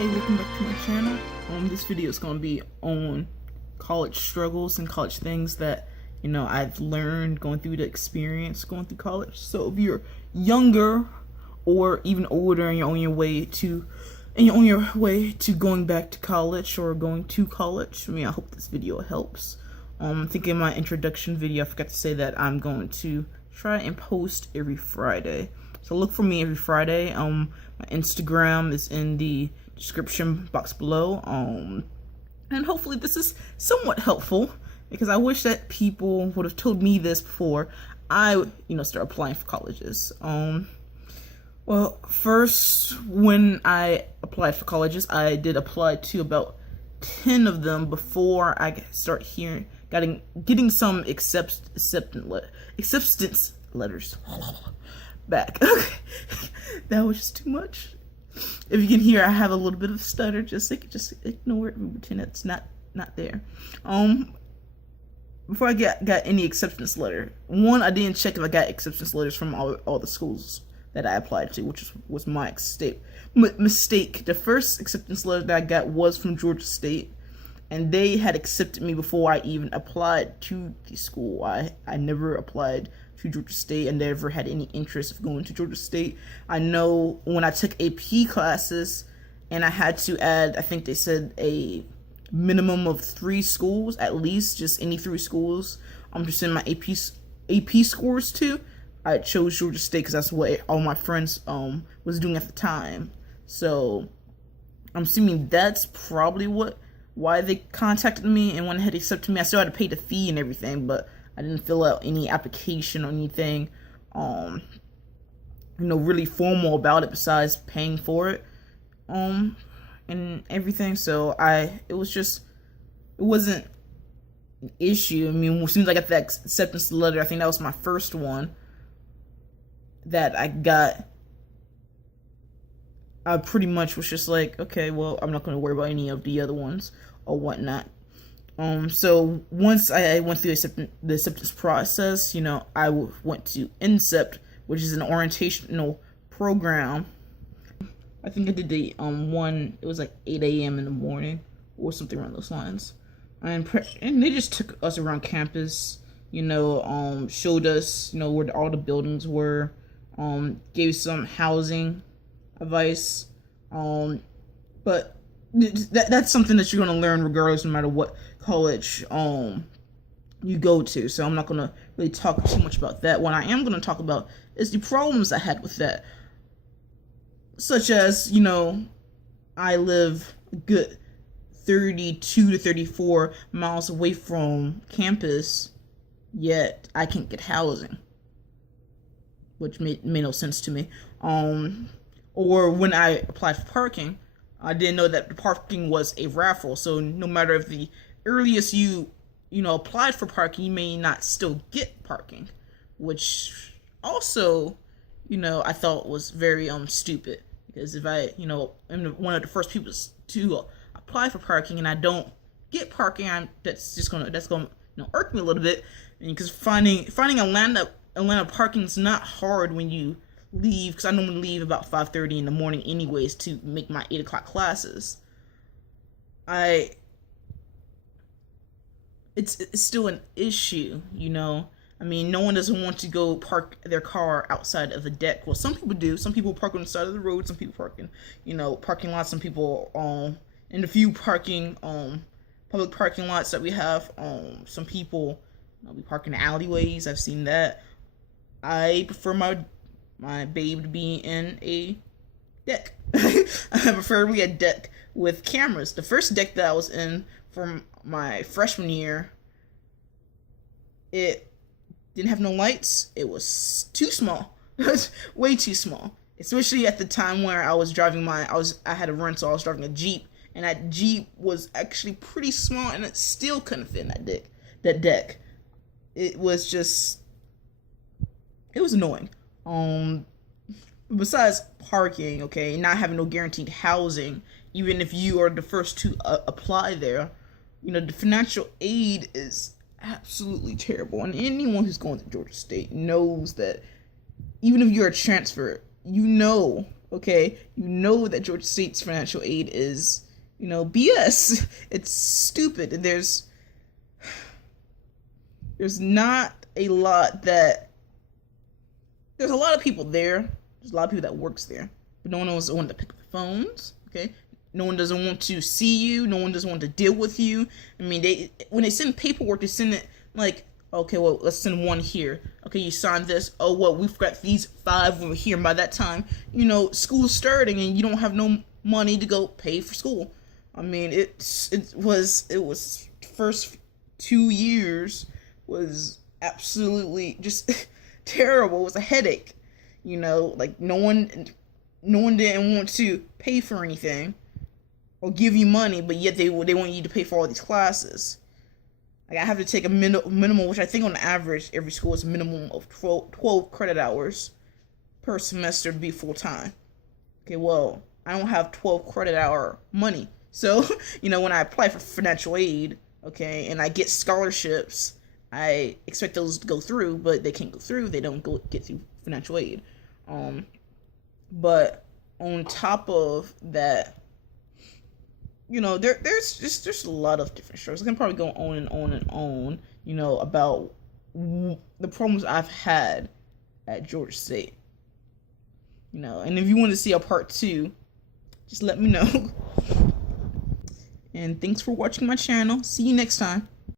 Hey, welcome back to my channel. This video is going to be on college struggles and college things that, I've learned going through the experience going through college. So if you're younger or even older and you're on your way to going back to college or going to college, I hope this video helps. I think in my introduction video, I forgot to say that I'm going to try and post every Friday. So look for me every Friday. My Instagram is in the description box below. And hopefully this is somewhat helpful, because I wish that people would have told me this before I, start applying for colleges. Well, first, when I applied for colleges, I did apply to about 10 of them before I start getting some acceptance letters back. Okay, that was just too much. If you can hear, I have a little bit of stutter. Just ignore it and pretend it's not there. Before I got any acceptance letter, one, I didn't check if I got acceptance letters from all the schools that I applied to, which was my mistake. The first acceptance letter that I got was from Georgia State, and they had accepted me before I even applied to the school. I never applied to Georgia State and never had any interest of going to Georgia State. I know when I took AP classes and I had to add, I think they said a minimum of 3 schools, at least, just any 3 schools. I'm just in my AP scores to. I chose Georgia State because that's what all my friends was doing at the time. So I'm assuming that's probably why they contacted me and went ahead and accepted me. I still had to pay the fee and everything, but I didn't fill out any application or anything, really formal about it besides paying for it, and everything. So it wasn't an issue. As soon as I got that acceptance letter, I think that was my first one that I got. I pretty much was just like, okay, well, I'm not going to worry about any of the other ones or whatnot. So once I went through the acceptance process, I went to INCEPT, which is an orientational program. I think I did the one, it was like 8 a.m. in the morning or something around those lines. And they just took us around campus, showed us, where all the buildings were, gave some housing advice, but that's something that you're going to learn regardless, no matter what college you go to. So I'm not going to really talk too much about that. What I am going to talk about is the problems I had with that, such as, I live a good 32 to 34 miles away from campus, yet I can't get housing, which made no sense to me. Or when I applied for parking, I didn't know that the parking was a raffle. So no matter if the earliest you applied for parking, you may not still get parking, which also, I thought was very stupid, because if I, am one of the first people to apply for parking and I don't get parking, that's gonna irk me a little bit, because finding Atlanta parking is not hard when you leave, because I normally leave about 5:30 in the morning anyways to make my 8 o'clock classes. It's still an issue, no one doesn't want to go park their car outside of the deck. Well, some people do. Some people park on the side of the road, some people park in parking lots, some people in the few public parking lots that we have, some people we park in alleyways. I've seen that. I prefer my babe to be in a deck. Preferably a deck with cameras. The first deck that I was in from my freshman year, it didn't have no lights. It was too small. It was way too small. Especially at the time where I was driving I had a rental, I was driving a Jeep, and that Jeep was actually pretty small, and it still couldn't fit in that deck. It was annoying. Besides parking, okay, not having no guaranteed housing, even if you are the first to apply there, the financial aid is absolutely terrible. And anyone who's going to Georgia State knows that even if you're a transfer, Okay, you know that Georgia State's financial aid is, BS. It's stupid. And there's not a lot that there's a lot of people there. There's a lot of people that works there, but no one knows want to pick up the phones. Okay, no one doesn't want to see you. No one doesn't want to deal with you. I mean, when they send paperwork, they send it like, okay, well, let's send one here. Okay, you signed this. Oh, well, we've got these 5 over here. And by that time, school's starting, and you don't have no money to go pay for school. I mean, it was first 2 years was absolutely just terrible. It was a headache. Like no one didn't want to pay for anything or give you money, but yet they want you to pay for all these classes. Like I have to take a minimum, which I think on average every school is a minimum of 12 credit hours per semester to be full time. Okay, well, I don't have 12 credit hour money. So, when I apply for financial aid, okay, and I get scholarships, I expect those to go through, but they can't go through. They don't get through financial aid. But on top of that, there's a lot of different struggles. I can probably go on and on and on, about the problems I've had at Georgia State. And if you want to see a part 2, just let me know. And thanks for watching my channel. See you next time.